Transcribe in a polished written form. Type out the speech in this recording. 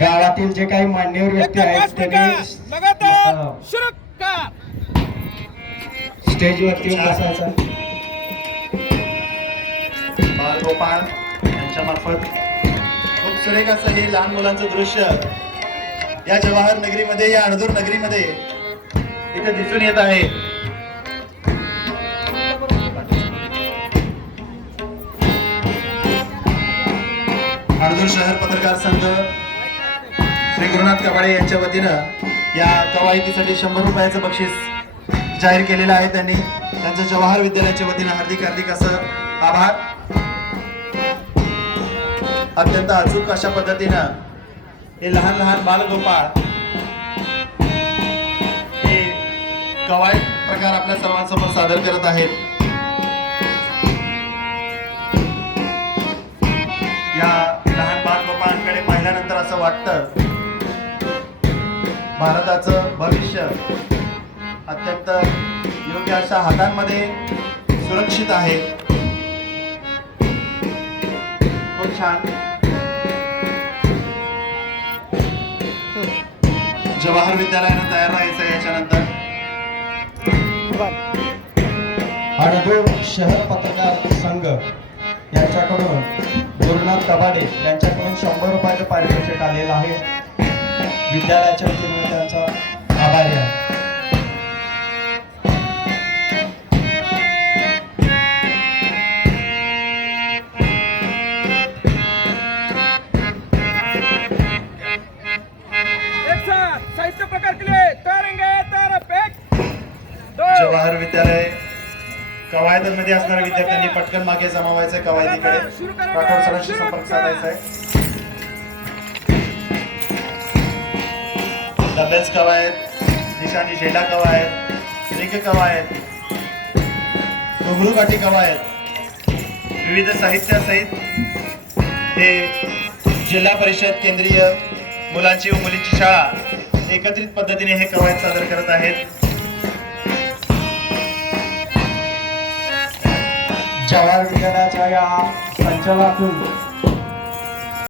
गावातील जे काही मान्यवर व्यक्ती आहेत त्यांनी स्टेजवरती येऊन बसायचं. बालगोपाळ यांच्या मार्फत खूप सुरेख असं हे लहान मुलांचं दृश्य या जवाहर नगरीमध्ये, या अणदूर नगरीमध्ये इथे दिसून येत आहे. अणदूर शहर पत्रकार संघ श्री गुरुनाथ कबाडे यांच्या वतीनं या कवायतीसाठी 100 रुपयाचं बक्षीस जाहीर केलेलं आहे. त्यांनी त्यांचं जवाहर विद्यालयाच्या वतीनं हार्दिक हार्दिक असं आभार. अत्यंत अचूक अशा पद्धतीनं हे लहान लहान बालगोपाळ हे कवायत प्रकार आपल्या सर्वांसमोर सादर करत आहेत. या लहान बालगोपाळांकडे पाहिल्यानंतर असं वाटतं भारताचं भविष्य अत्यंत योग्य अशा हातांमध्ये सुरक्षित आहे. खूप छान. जवाहर विद्यालयानं तयार राहायचं याच्यानंतर. अणदूर शहर पत्रकार संघ यांच्याकडून गुरुनाथ कबाडे यांच्याकडून 100 रुपयाचं पारितोषिक आलेलं आहे. विद्यालयाच्या वतीने त्यांचा आभारी आहे. साहित्य प्रकार के लिए जवाहर विद्यालय कवायतीमध्ये असणाऱ्या विद्यार्थ्यांनी पटकन मागे जमावायचंय. कवायतीकडे राठोड सरांशी संपर्क साधायचा आहे. डबेल्स कवायत, निशाणी झेंडा कवायत, रिंग कवायत, घुंगरू काठी कवायत, विविध साहित्यासहित हे जिल्हा परिषद केंद्रीय मुलांची व मुलींची शाळा एकत्रित पद्धतीने हे कवायत सादर करत आहेत. जवाहर विद्यालयाच्या या संचलनातून